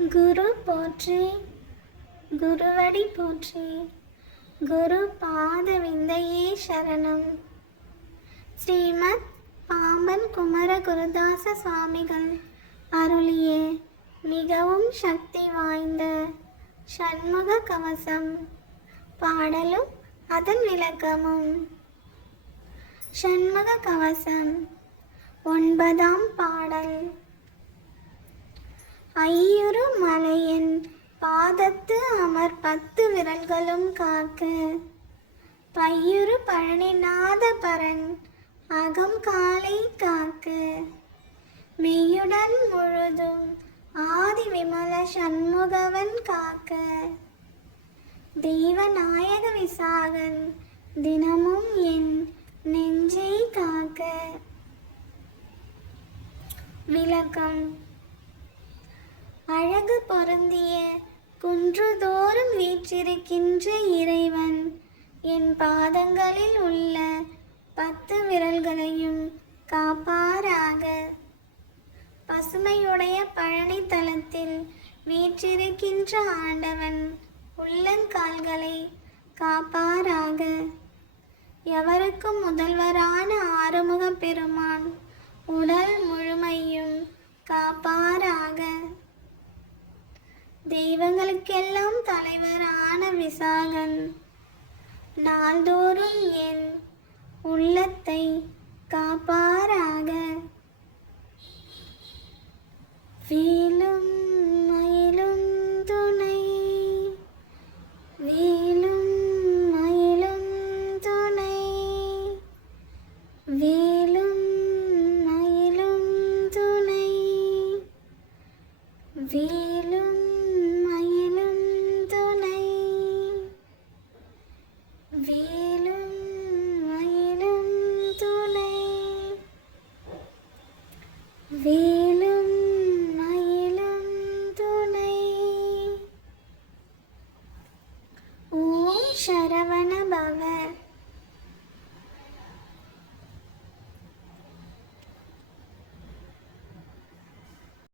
குரு போற்றி, குருவடி போற்றி, குரு பாத விந்தையே சரணம். ஸ்ரீமத் பாம்பன் குமர குருதாச சுவாமிகள் அருளிய மிகவும் சக்தி வாய்ந்த சண்முக கவசம் பாடலும் அதன் விளக்கமும். சண்முக கவசம் 9ஆம் பாடல். ஐயுறு மலையின் பாதத்து அமர் 10 விரல்களும் காக்க, பையுறு பழனிநாத பரன் அகம் காலை காக்க, மெய்யுடன் முழுதும் ஆதி விமல சண்முகவன் காக்க, தெய்வநாயக விசாகன் தினமும் என் நெஞ்சை காக்க. விளக்கம். அழகு பொருந்திய குன்றுதோறும் வீற்றிருக்கின்ற இறைவன் என் பாதங்களில் உள்ள 10 விரல்களையும் காப்பாராக. பசுமையுடைய பழனி தலத்தில் வீற்றிருக்கின்ற ஆண்டவன் உள்ளங்கால்களை காப்பாராக. எவருக்கும் முதல்வரான ஆறுமுக பெருமான் உடல் முழுமையும் காப்பாராக. தெய்வங்களுக்கெல்லாம் தலைவரான விசாகன் நாள்தோறும் என் உள்ளத்தை காப்பாராக. வேலும் மயிலும் துணை, வேலும் மயிலும் துணை, வேலும் மயிலும் துணை, வேலும் மயிலும் துணை, வேலும் மயிலும் துணை, வேலும் மயிலும் துணை. ஓம் சரவண பவ.